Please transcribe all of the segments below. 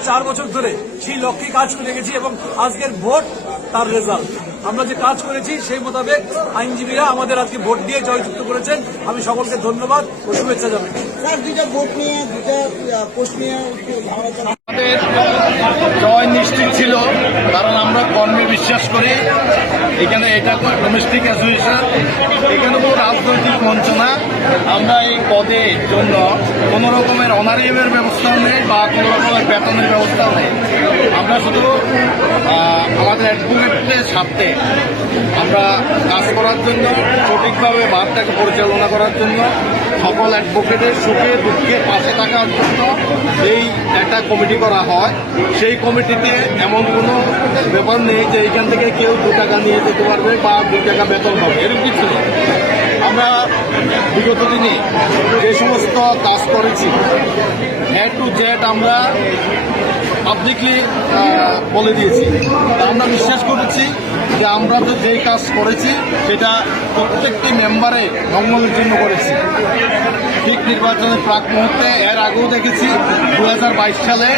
আমরা 4 বছর ধরে সেই লক্ষ্যে কাজ করে গেছি এবং আজকের ভোট তার রেজাল্ট। আমরা যে কাজ করেছি সেই মোতাবেক আইনজীবীরা আমাদের আজকে ভোট দিয়ে জয়যুক্ত করেছেন। আমি সকলকে ধন্যবাদ ও শুভেচ্ছা জানাই। আমাদের জয় নিশ্চিত ছিল, কারণ আমরা কর্মে বিশ্বাস করি। এখানে এটা ডোমেস্টিক অ্যাসোসিয়েশন, এখানে কোনো রাজনৈতিক মঞ্চ না। আমরা এই পদের জন্য কোনো রকমের অনারিয়ামের ব্যবস্থা নেই বা কোনো রকমের বেতনের ব্যবস্থাও নেই। আমরা শুধু আমাদের অ্যাডভোকেটের স্বার্থে আমরা কাজ করার জন্য, সঠিকভাবে বারটাকে পরিচালনা করার জন্য, সকল অ্যাডভোকেটের সুখে দুঃখে পাশে থাকার জন্য এই একটা কমিটি করা হয়। সেই কমিটিতে এমন কোনো ব্যাপার নেই যে এইখান থেকে কেউ 2 টাকা নিয়ে যেতে পারবে বা 2 টাকা বেতন পাবে, এরকম কিছু নেই। আমরা বিগত দিনে যে সমস্ত কাজ করেছি A to Z আমরা পাবলিকলি বলে দিয়েছি। আমরা বিশ্বাস করেছি যে আমরা তো যেই কাজ করেছি সেটা প্রত্যেকটি মেম্বারে মঙ্গলের জন্য করেছি। ঠিক নির্বাচনের প্রাক মুহূর্তে এর আগেও দেখেছি 2022 সালে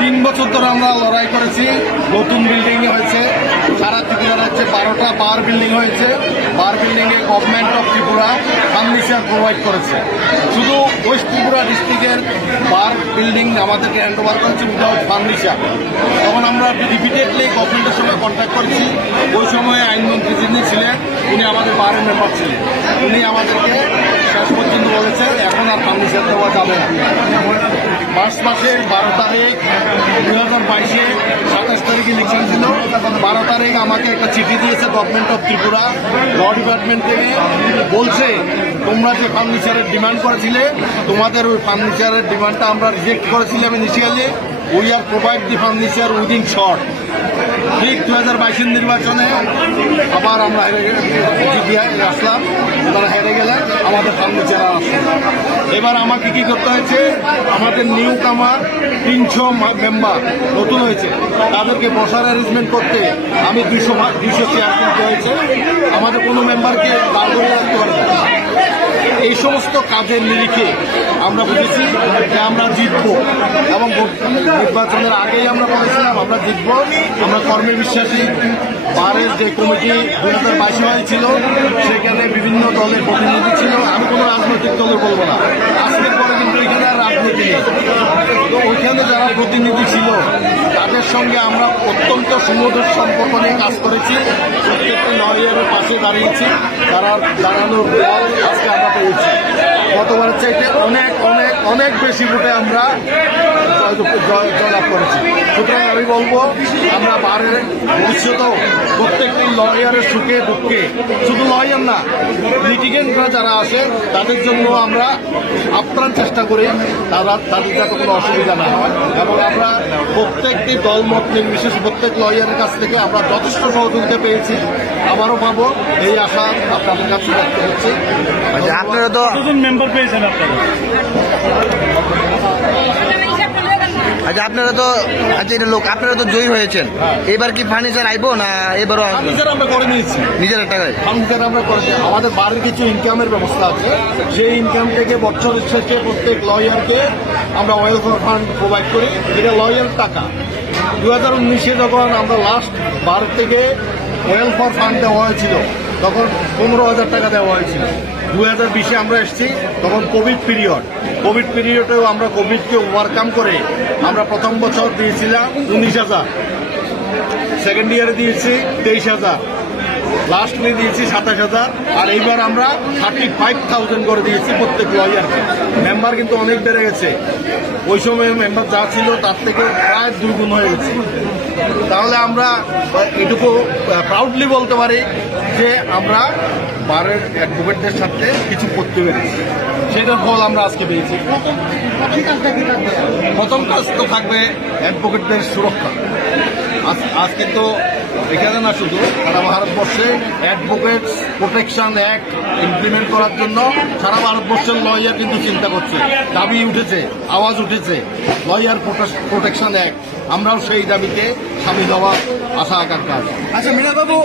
3 বছর ধরে আমরা লড়াই করেছি। নতুন বিল্ডিং হয়েছে, সারা ত্রিপুরা রাজ্যে 12টা বার বিল্ডিং হয়েছে। বার বিল্ডিংয়ে government of Tripura furniture provide করেছে। শুধু ওয়েস্ট ত্রিপুরা ডিস্ট্রিক্টের বার বিল্ডিং আমাদেরকে হ্যান্ড ওভার করেছে উইদাউট ফার্নিচার। তখন আমরা রিপিটেডলি গভর্নমেন্টের সঙ্গে কন্ট্যাক্ট করেছি। ওই সময়ে আইনমন্ত্রী যিনি ছিলেন উনি আমাদের বারের মেম্বার ছিলেন। উনি আমাদেরকে শেষ পর্যন্ত বলেছেন এখন আর ফার্নিচার দেওয়া যাবে না। মার্চ মাসের 12 তারিখ 2022-এ 27 তারিখ ইলেকশন ছিল। 12 তারিখ আমাকে একটা চিঠি দিয়েছে government of Tripura law department থেকে, বলছে তোমরা যে ফার্নিচারের ডিমান্ড করেছিলে তোমাদের ওই ফার্নিচারের ডিমান্ডটা আমরা রিজেক্ট করেছিলাম initially. We are provide the furniture within short. ঠিক 2022-এর নির্বাচনে আবার আমরা আসলাম, তারা হেরে গেলে আমাদের ফার্নিচার আসলো। এবার আমাকে কি করতে হয়েছে, আমাদের নিউ কামার 300 মেম্বার নতুন হয়েছে, তাদেরকে বসার অ্যারেঞ্জমেন্ট করতে আমি 200 চেয়ার কিনতে হয়েছে। আমাদের কোনো মেম্বারকে দাঁড় করে রাখতে পারবে না। এই সমস্ত কাজের নিরিখে আমরা বুঝেছি যে আমরা জিতব এবং নির্বাচনের আগেই আমরা বলেছিলাম আমরা জিতব। আমরা কর্মে বিশ্বাসী। বারের যে কমিটি 2022 হয়েছিল সেখানে বিভিন্ন দলের প্রতিনিধি ছিল। আমি কোনো রাজনৈতিক দলের বলবো না, আজকের পরে কিন্তু এখানে আর রাজনীতি নেই। তো ওইখানে যারা প্রতিনিধি ছিল তাদের সঙ্গে আমরা অত্যন্ত সুমধুর সম্পর্ক নিয়ে কাজ করেছি। প্রত্যেকটি লয়ারের পাশে দাঁড়িয়েছি, তারা দাঁড়ানোর ফল আজকে আমরা পেয়েছি। গতবারের চাইতে অনেক অনেক অনেক বেশি ভোটে আমরা জয়লাভ করেছি। সুতরাং আমি বলবো আমরা বারের ভবিষ্যতেও প্রত্যেকটি লয়ারের সুখে দুঃখে, শুধু লয়ার না লিটিগেন্টরা যারা আসে তাদের জন্য আমরা আপ্রাণ চেষ্টা করি তাদের যাতে কোনো অসুবিধা না হয়। এবং আমরা প্রত্যেকটি দলমত নির্বিশেষে প্রত্যেক লয়ারের কাছ থেকে আমরা যথেষ্ট সহযোগিতা পেয়েছি, আবারও পাবো এই আশা আপনাদের কাছে ব্যক্ত হচ্ছে। আপনারা তো মেম্বার পেয়েছেন আপনারা? আচ্ছা আপনারা তো এটা লোক আপনারা তো জয়ী হয়েছেন, এবার কি ফার্নিচার আইবো না এবারও ফার্নিচার আমরা করে নিয়েছি নিজের টাকায়? ফার্নিচার আমরা করেছি। আমাদের বাড়ির কিছু ইনকামের ব্যবস্থা আছে, সেই ইনকাম থেকে বছরের শেষে প্রত্যেক লয়ারকে আমরা ওয়েলফেয়ার ফান্ড প্রোভাইড করি। এটা লয়ার টাকা। 2019-এ যখন আমরা লাস্ট বার থেকে ওয়েলফেয়ার ফান্ড দেওয়া হয়েছিল তখন 15,000 টাকা দেওয়া হয়েছিল। 2020-এ আমরা এসেছি তখন কোভিড পিরিয়ডেও আমরা কোভিডকে ওভারকাম করে আমরা প্রথম বছর দিয়েছিলাম 19,000, সেকেন্ড ইয়ারে দিয়েছি 23,000, লাস্টলি দিয়েছি 27,000, আর এইবার আমরা 35,000 করে দিয়েছি প্রত্যেক লয়ারকে। মেম্বার কিন্তু অনেক বেড়ে গেছে, ওই সময় মেম্বার যা ছিল তার থেকে প্রায় 2 গুণ হয়ে গেছে। তাহলে আমরা এটুকু প্রাউডলি বলতে পারি যে আমরা বারের অ্যাডভোকেটদের সাথে কিছু করতে পেরেছি, সেটার ফল আমরা আজকে পেয়েছি। প্রথম কাজ তো থাকবে অ্যাডভোকেটদের সুরক্ষা। আজ কিন্তু এখানে না, শুধু সারা ভারতবর্ষে অ্যাডভোকেটস প্রোটেকশন অ্যাক্ট ইমপ্লিমেন্ট করার জন্য সারা ভারতবর্ষের লয়ার কিন্তু চিন্তা করছে, দাবি উঠেছে, আওয়াজ উঠেছে লয়ার প্রোটেকশন অ্যাক্ট। আমরাও সেই দাবিতে সামিল হওয়ার আশা আকাঙ্ক্ষা আছে। আচ্ছা মিনা বাবু,